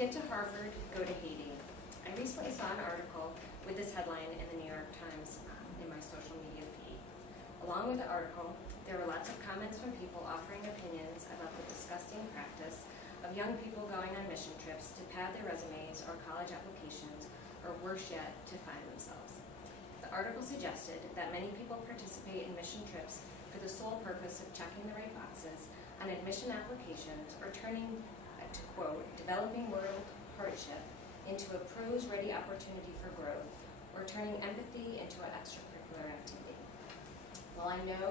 get to Harvard, go to Haiti. I recently saw an article with this headline in the New York Times in my social media feed. Along with the article, there were lots of comments from people offering opinions about the disgusting practice of young people going on mission trips to pad their resumes or college applications, or worse yet, to find themselves. The article suggested that many people participate in mission trips for the sole purpose of checking the right boxes on admission applications or turning, to quote, developing world hardship into a prose-ready opportunity for growth, or turning empathy into an extracurricular activity. While I know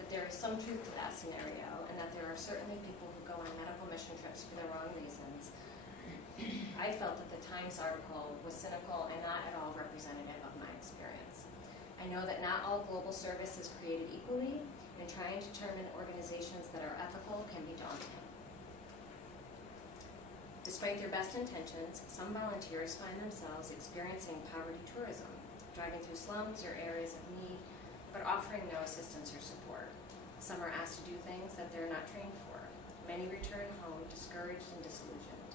that there is some truth to that scenario, and that there are certainly people who go on medical mission trips for the wrong reasons, I felt that the Times article was cynical and not at all representative of my experience. I know that not all global service is created equally, and trying to determine organizations that are ethical can be daunting. Despite their best intentions, some volunteers find themselves experiencing poverty tourism, driving through slums or areas of need, but offering no assistance or support. Some are asked to do things that they're not trained for. Many return home discouraged and disillusioned.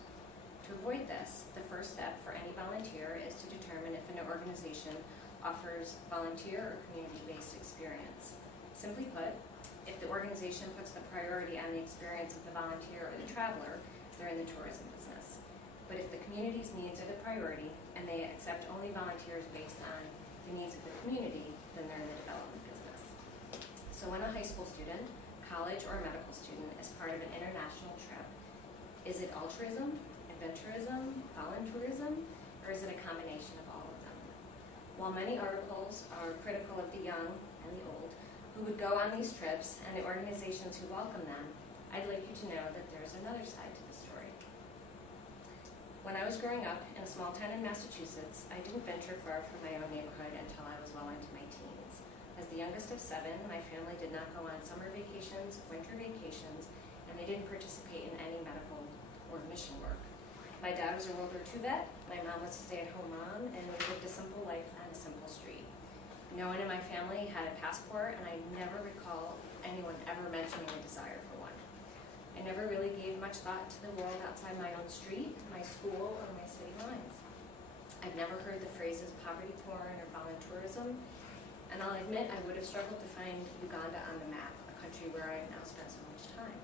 To avoid this, the first step for any volunteer is to determine if an organization offers volunteer or community-based experience. Simply put, if the organization puts the priority on the experience of the volunteer or the traveler, they're in the tourism business. But if the community's needs are the priority and they accept only volunteers based on the needs of the community, then they're in the development business. So when a high school student, college, or medical student is part of an international trip, is it altruism, adventurism, voluntourism, or is it a combination of all of them? While many articles are critical of the young and the old who would go on these trips and the organizations who welcome them, I'd like you to know that there's another side to the story. When I was growing up in a small town in Massachusetts, I didn't venture far from my own neighborhood until I was well into my teens. As the youngest of 7, my family did not go on summer vacations, winter vacations, and they didn't participate in any medical or mission work. My dad was a World War II vet, my mom was a stay-at-home mom, and we lived a simple life on a simple street. No one in my family had a passport, and I never recall anyone ever mentioning a desire for one. I never really gave much thought to the world outside my own street, my school, or my city lines. I've never heard the phrases poverty porn or voluntourism, and I'll admit I would have struggled to find Uganda on the map, a country where I have now spent so much time.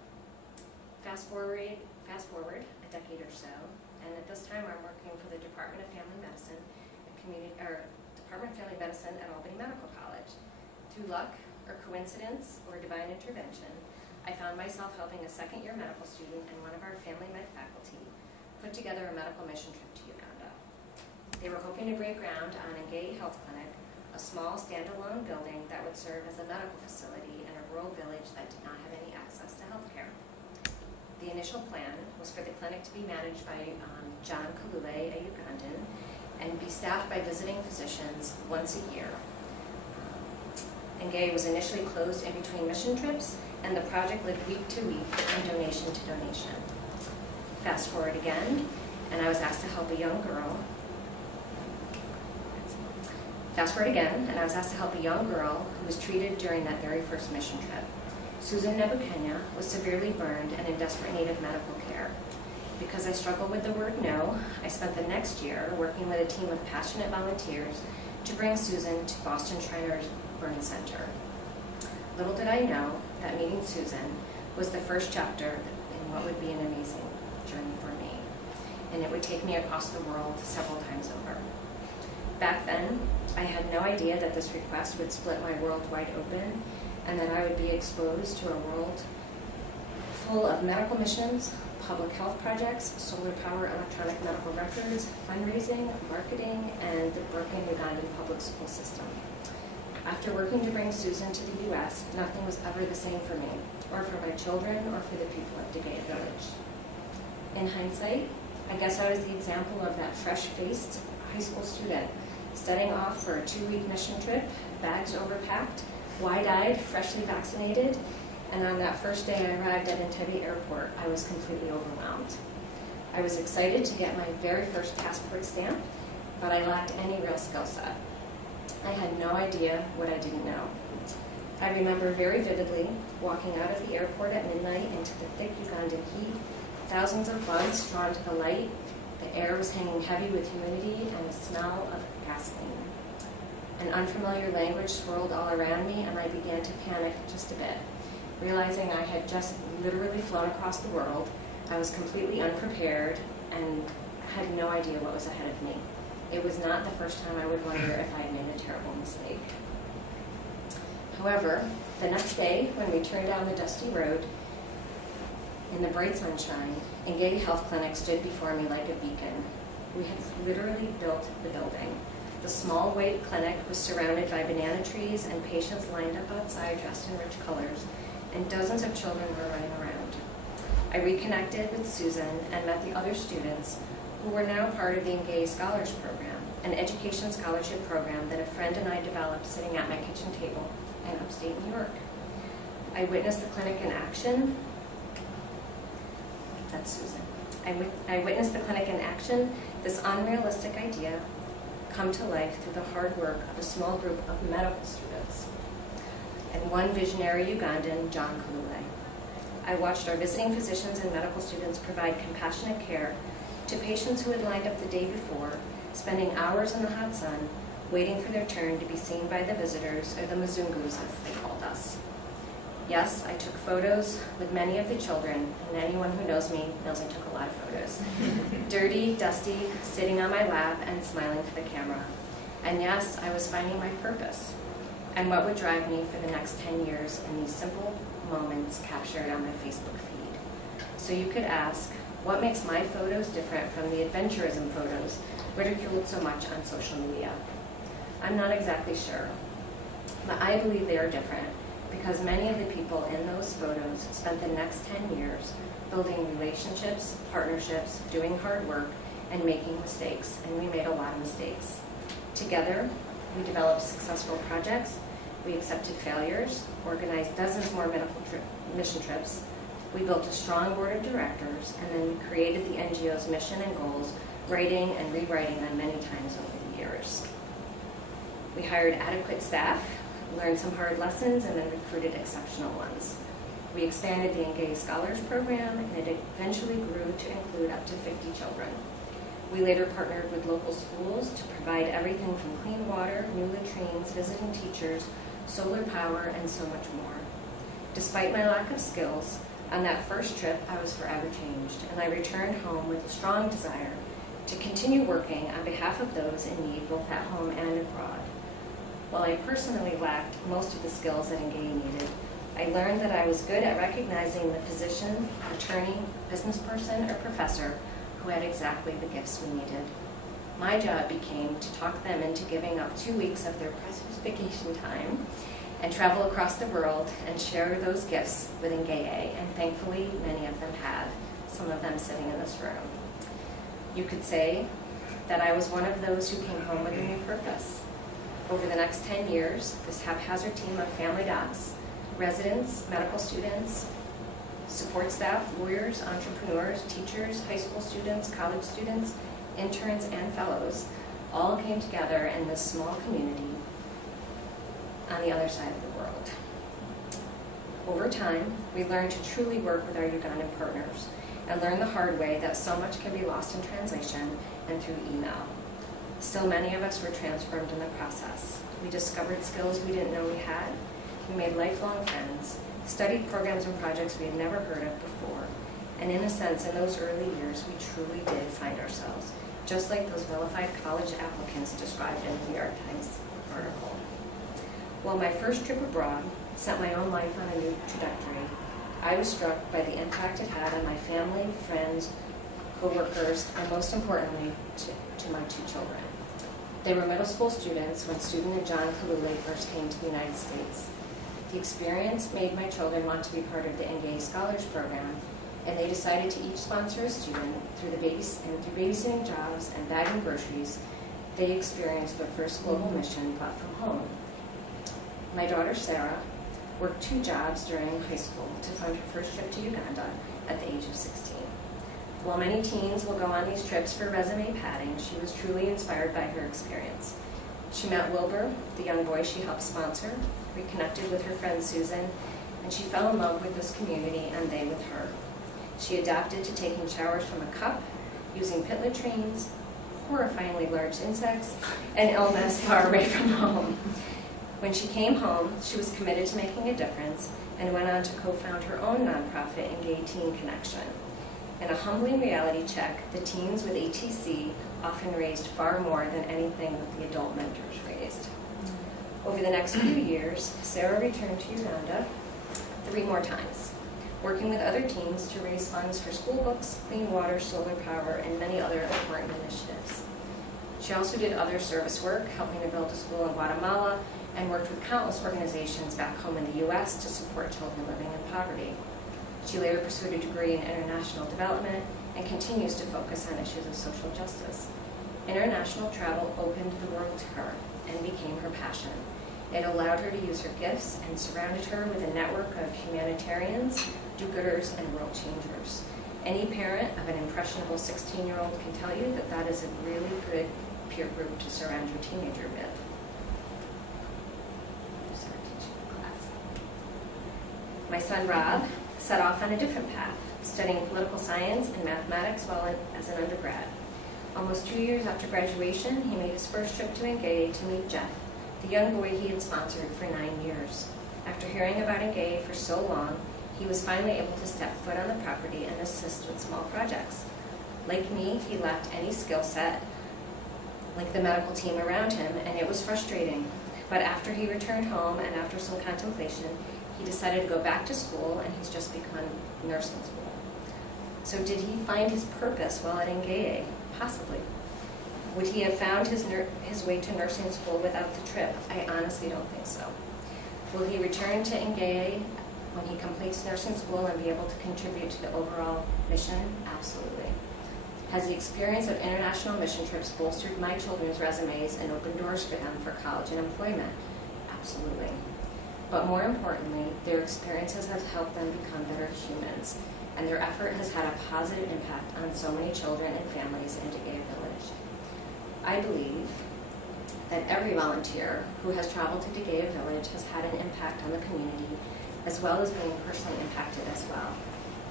Fast forward a decade or so, and at this time I'm working for the Department of Family Medicine at Albany Medical College. Through luck, or coincidence, or divine intervention, I found myself helping a second-year medical student and one of our family med faculty put together a medical mission trip to Uganda. They were hoping to break ground on Ngei Health Clinic, a small standalone building that would serve as a medical facility in a rural village that did not have any access to health care. The initial plan was for the clinic to be managed by John Kalule, a Ugandan, and be staffed by visiting physicians once a year. Ngei was initially closed in between mission trips, and the project lived week to week and donation to donation. Fast forward again, and I was asked to help a young girl. Who was treated during that very first mission trip. Susan Nebukenya was severely burned and in desperate need of medical care. Because I struggled with the word no, I spent the next year working with a team of passionate volunteers to bring Susan to Boston Shriners Burn Center. Little did I know that meeting Susan was the first chapter in what would be an amazing journey for me, and it would take me across the world several times over. Back then, I had no idea that this request would split my world wide open, and that I would be exposed to a world full of medical missions, public health projects, solar power electronic medical records, fundraising, marketing, and the broken Ugandan public school system. After working to bring Susan to the U.S., nothing was ever the same for me, or for my children, or for the people of Ngei Village. In hindsight, I guess I was the example of that fresh-faced high school student, setting off for a 2-week mission trip, bags overpacked, wide-eyed, freshly vaccinated, and on that first day I arrived at Entebbe Airport, I was completely overwhelmed. I was excited to get my very first passport stamp, but I lacked any real skill set. I had no idea what I didn't know. I remember very vividly walking out of the airport at midnight into the thick Ugandan heat, thousands of bugs drawn to the light, The air was hanging heavy with humidity and the smell of gasoline. An unfamiliar language swirled all around me, and I began to panic just a bit. Realizing I had just literally flown across the world, I was completely unprepared and had no idea what was ahead of me. It was not the first time I would wonder if I had made a terrible mistake. However, the next day, when we turned down the dusty road in the bright sunshine, Engay Health Clinic stood before me like a beacon. We had literally built the building. The small white clinic was surrounded by banana trees, and patients lined up outside dressed in rich colors, and dozens of children were running around. I reconnected with Susan and met the other students who were now part of the Engay Scholars Program, an education scholarship program that a friend and I developed sitting at my kitchen table in upstate New York. I witnessed the clinic in action. That's Susan. I witnessed the clinic in action, this unrealistic idea come to life through the hard work of a small group of medical students and one visionary Ugandan, John Kalule. I watched our visiting physicians and medical students provide compassionate care to patients who had lined up the day before, spending hours in the hot sun, waiting for their turn to be seen by the visitors, or the Mzungus as they called us. Yes, I took photos with many of the children, and anyone who knows me knows I took a lot of photos. Dirty, dusty, sitting on my lap and smiling for the camera. And yes, I was finding my purpose and what would drive me for the next 10 years in these simple moments captured on my Facebook feed. So you could ask, what makes my photos different from the adventurism photos ridiculed so much on social media? I'm not exactly sure, but I believe they are different because many of the people in those photos spent the next 10 years building relationships, partnerships, doing hard work, and making mistakes, and we made a lot of mistakes. Together, we developed successful projects, we accepted failures, organized dozens more mission trips, we built a strong board of directors, and then we created the NGO's mission and goals, writing and rewriting them many times over the years. We hired adequate staff, learned some hard lessons, and then recruited exceptional ones. We expanded the Engay Scholars Program, and it eventually grew to include up to 50 children. We later partnered with local schools to provide everything from clean water, new latrines, visiting teachers, solar power, and so much more. Despite my lack of skills, on that first trip I was forever changed, and I returned home with a strong desire to continue working on behalf of those in need both at home and abroad. While I personally lacked most of the skills that Engay needed, I learned that I was good at recognizing the physician, attorney, business person, or professor who had exactly the gifts we needed. My job became to talk them into giving up 2 weeks of their precious vacation time and travel across the world and share those gifts with Engay, and thankfully many of them have, some of them sitting in this room. You could say that I was one of those who came home with a new purpose. Over the next 10 years, this haphazard team of family docs, residents, medical students, support staff, lawyers, entrepreneurs, teachers, high school students, college students, interns, and fellows all came together in this small community on the other side of the world. Over time, we learned to truly work with our Ugandan partners and learned the hard way that so much can be lost in translation and through email. Still, many of us were transformed in the process. We discovered skills we didn't know we had. We made lifelong friends, studied programs and projects we had never heard of before, and in a sense, in those early years, we truly did find ourselves, just like those vilified college applicants described in the New York Times article. While my first trip abroad set my own life on a new trajectory, I was struck by the impact it had on my family, friends, co-workers, and most importantly, to my 2 children. They were middle school students when Susan and John Kalule first came to the United States. The experience made my children want to be part of the Engay Scholars Program, and they decided to each sponsor a student through babysitting jobs and bagging groceries. They experienced their first global mission, but from home. My daughter Sarah worked 2 jobs during high school to fund her first trip to Uganda at the age of 16. While many teens will go on these trips for resume padding, she was truly inspired by her experience. She met Wilbur, the young boy she helped sponsor, reconnected with her friend Susan, and she fell in love with this community and they with her. She adapted to taking showers from a cup, using pit latrines, horrifyingly large insects, and illness far away from home. When she came home, she was committed to making a difference and went on to co-found her own nonprofit, Engage Teen Connection. In a humbling reality check, the teens with ATC often raised far more than anything that the adult mentors raised. Over the next few years, Sarah returned to Uganda 3 more times, working with other teams to raise funds for school books, clean water, solar power, and many other important initiatives. She also did other service work, helping to build a school in Guatemala, and worked with countless organizations back home in the U.S. to support children living in poverty. She later pursued a degree in international development and continues to focus on issues of social justice. International travel opened the world to her and became her passion. It allowed her to use her gifts and surrounded her with a network of humanitarians, do-gooders, and world changers. Any parent of an impressionable 16-year-old can tell you that that is a really good peer group to surround your teenager with. My son Rob set off on a different path, studying political science and mathematics while as an undergrad. Almost 2 years after graduation, he made his first trip to Engage to meet Jeff, the young boy he had sponsored for 9 years. After hearing about Engage for so long, he was finally able to step foot on the property and assist with small projects. Like me, he lacked any skill set, like the medical team around him, and it was frustrating. But after he returned home and after some contemplation, he decided to go back to school, and he's just begun nursing school. So did he find his purpose while at Engage? Possibly. Would he have found his way to nursing school without the trip? I honestly don't think so. Will he return to Engage when he completes nursing school and be able to contribute to the overall mission? Absolutely. Has the experience of international mission trips bolstered my children's resumes and opened doors for them for college and employment? Absolutely. But more importantly, their experiences have helped them become better humans, and their effort has had a positive impact on so many children and families in Gay Village. I believe that every volunteer who has traveled to Gay Village has had an impact on the community, as well as being personally impacted as well.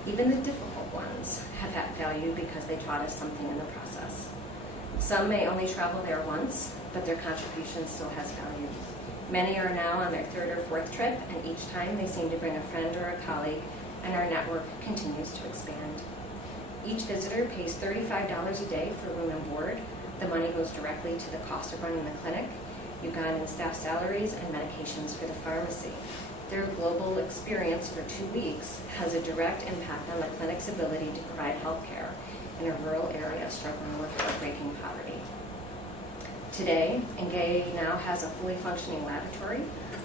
Even the difficult ones have had value because they taught us something in the process. Some may only travel there once, but their contribution still has value. Many are now on their 3rd or 4th trip, and each time they seem to bring a friend or a colleague, and our network continues to expand. Each visitor pays $35 a day for room and board. The money goes directly to the cost of running the clinic, Ugandan staff salaries, and medications for the pharmacy. Their global experience for 2 weeks has a direct impact on the clinic's ability to provide health care in a rural area struggling with heartbreaking poverty. Today, Engage now has a fully functioning laboratory,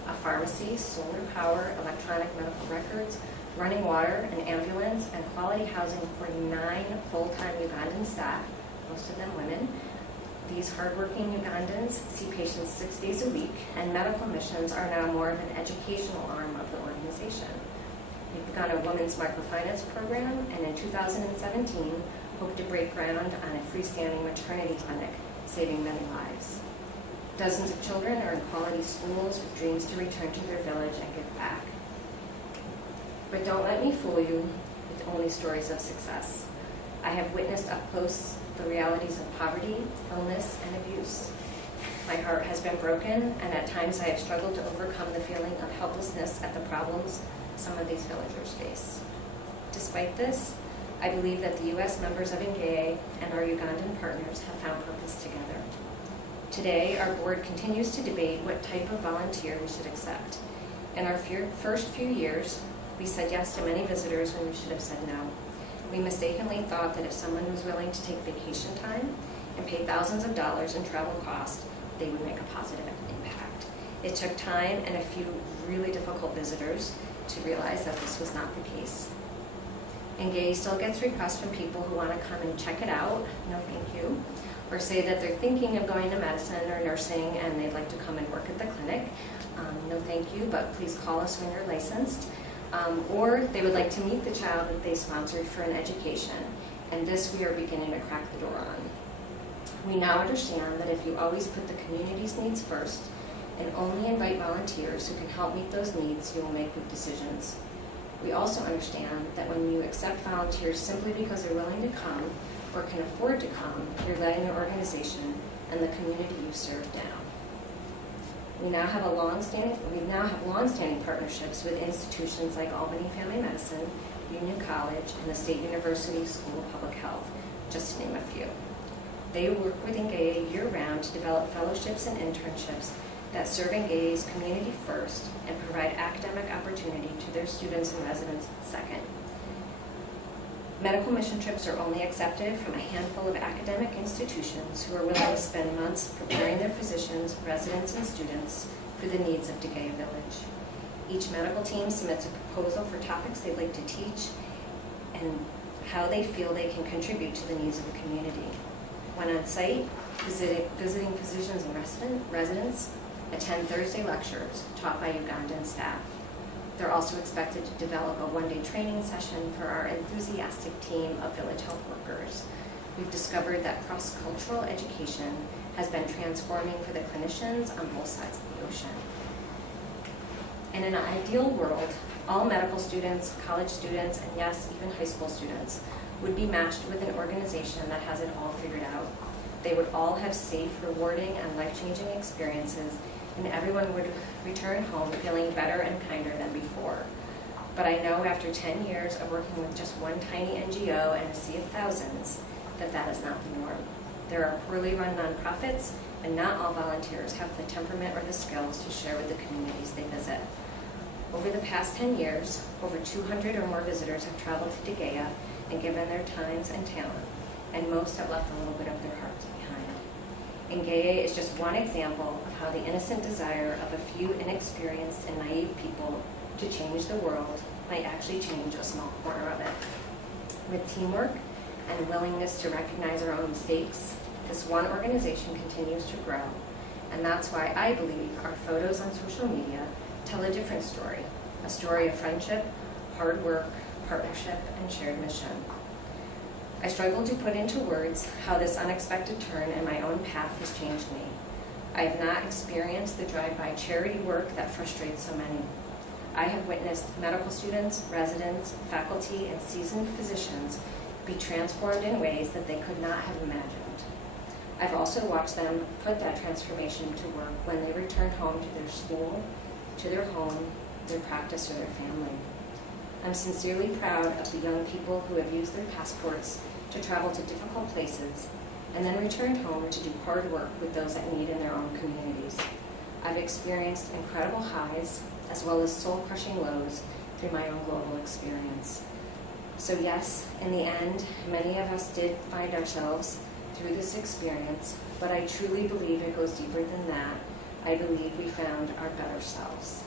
a pharmacy, solar power, electronic medical records, running water, an ambulance, and quality housing for 9 full-time Ugandan staff, most of them women. These hardworking Ugandans see patients 6 days a week, and medical missions are now more of an educational arm of the organization. We've begun a women's microfinance program, and in 2017, hope to break ground on a freestanding maternity clinic, saving many lives. Dozens of children are in quality schools with dreams to return to their village and give back. But don't let me fool you with only stories of success. I have witnessed up close the realities of poverty, illness, and abuse. My heart has been broken, and at times I have struggled to overcome the feeling of helplessness at the problems some of these villagers face. Despite this, I believe that the U.S. members of Engage and our Ugandan partners have found purpose together. Today, our board continues to debate what type of volunteer we should accept. In our first few years, we said yes to many visitors when we should have said no. We mistakenly thought that if someone was willing to take vacation time and pay thousands of dollars in travel costs, they would make a positive impact. It took time and a few really difficult visitors to realize that this was not the case. Engage still gets requests from people who want to come and check it out, no thank you, or say that they're thinking of going to medicine or nursing and they'd like to come and work at the clinic. No thank you, but please call us when you're licensed. Or they would like to meet the child that they sponsored for an education, and this we are beginning to crack the door on. We now understand that if you always put the community's needs first and only invite volunteers who can help meet those needs, you will make good decisions. We also understand that when you accept volunteers simply because they're willing to come, or can afford to come, you're letting the organization and the community you serve down. We now have longstanding partnerships with institutions like Albany Family Medicine, Union College, and the State University School of Public Health, just to name a few. They work with Engaya year-round to develop fellowships and internships that serve Engaya's community first and provide academic opportunity to their students and residents second. Medical mission trips are only accepted from a handful of academic institutions who are willing to spend months preparing their physicians, residents, and students for the needs of Engaya Village. Each medical team submits a proposal for topics they'd like to teach and how they feel they can contribute to the needs of the community. When on site, visiting physicians and residents, attend Thursday lectures taught by Ugandan staff. They're also expected to develop a one-day training session for our enthusiastic team of village health workers. We've discovered that cross-cultural education has been transforming for the clinicians on both sides of the ocean. In an ideal world, all medical students, college students, and yes, even high school students would be matched with an organization that has it all figured out. They would all have safe, rewarding, and life-changing experiences, and everyone would return home feeling better and kinder than before. But I know after 10 years of working with just one tiny NGO and a sea of thousands, that is not the norm. There are poorly run nonprofits, and not all volunteers have the temperament or the skills to share with the communities they visit. Over the past 10 years, over 200 or more visitors have traveled to Engaya and given their times and talent, and most have left a little bit of their hearts behind. Engaya is just one example of how the innocent desire of a few inexperienced and naive people to change the world might actually change a small corner of it. With teamwork and willingness to recognize our own mistakes, this one organization continues to grow, and that's why I believe our photos on social media tell a different story, a story of friendship, hard work, partnership, and shared mission. I struggle to put into words how this unexpected turn in my own path has changed me. I have not experienced the drive-by charity work that frustrates so many. I have witnessed medical students, residents, faculty, and seasoned physicians be transformed in ways that they could not have imagined. I've also watched them put that transformation to work when they return home to their school, to their home, their practice, or their family. I'm sincerely proud of the young people who have used their passports to travel to difficult places and then returned home to do hard work with those that need in their own communities. I've experienced incredible highs as well as soul-crushing lows through my own global experience. So yes, in the end, many of us did find ourselves through this experience, but I truly believe it goes deeper than that. I believe we found our better selves.